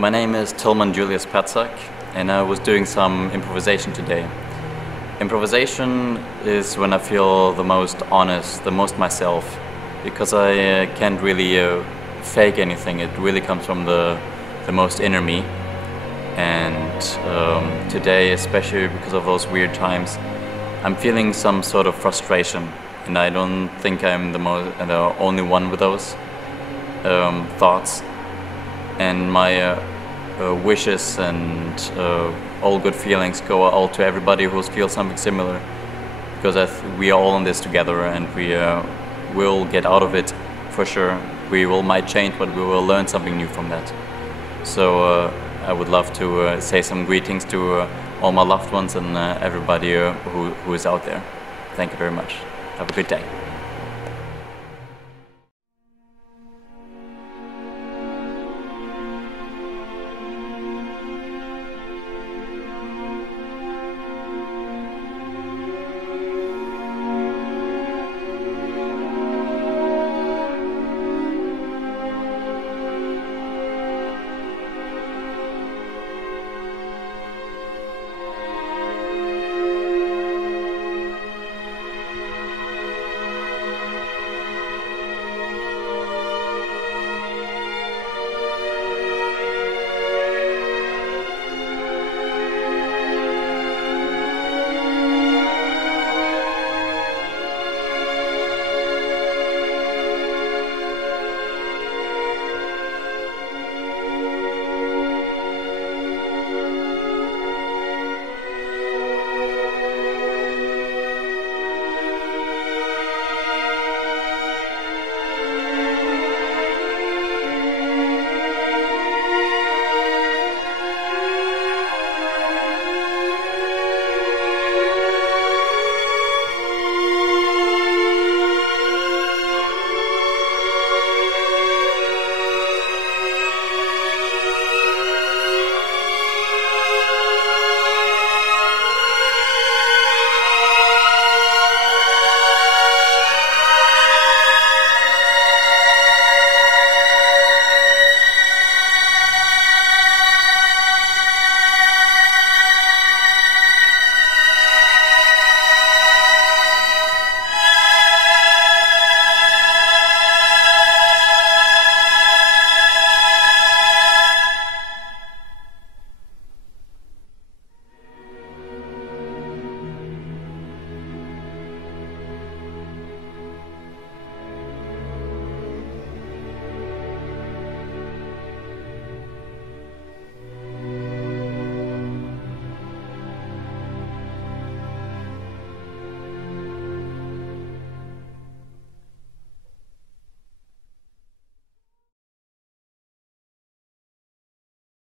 My name is Tilman Patzak, and I was doing some improvisation today. Improvisation is when I feel the most honest, the most myself, because I can't really fake anything. It really comes from the most inner me. And today, especially because of those weird times, I'm feeling some sort of frustration, and I don't think I'm the only one with those thoughts. And my wishes and all good feelings go out to everybody who feels something similar, because we are all in this together, and we will get out of it for sure. We might change, but we will learn something new from that. So I would love to say some greetings to all my loved ones and everybody who is out there. Thank you very much. Have a good day.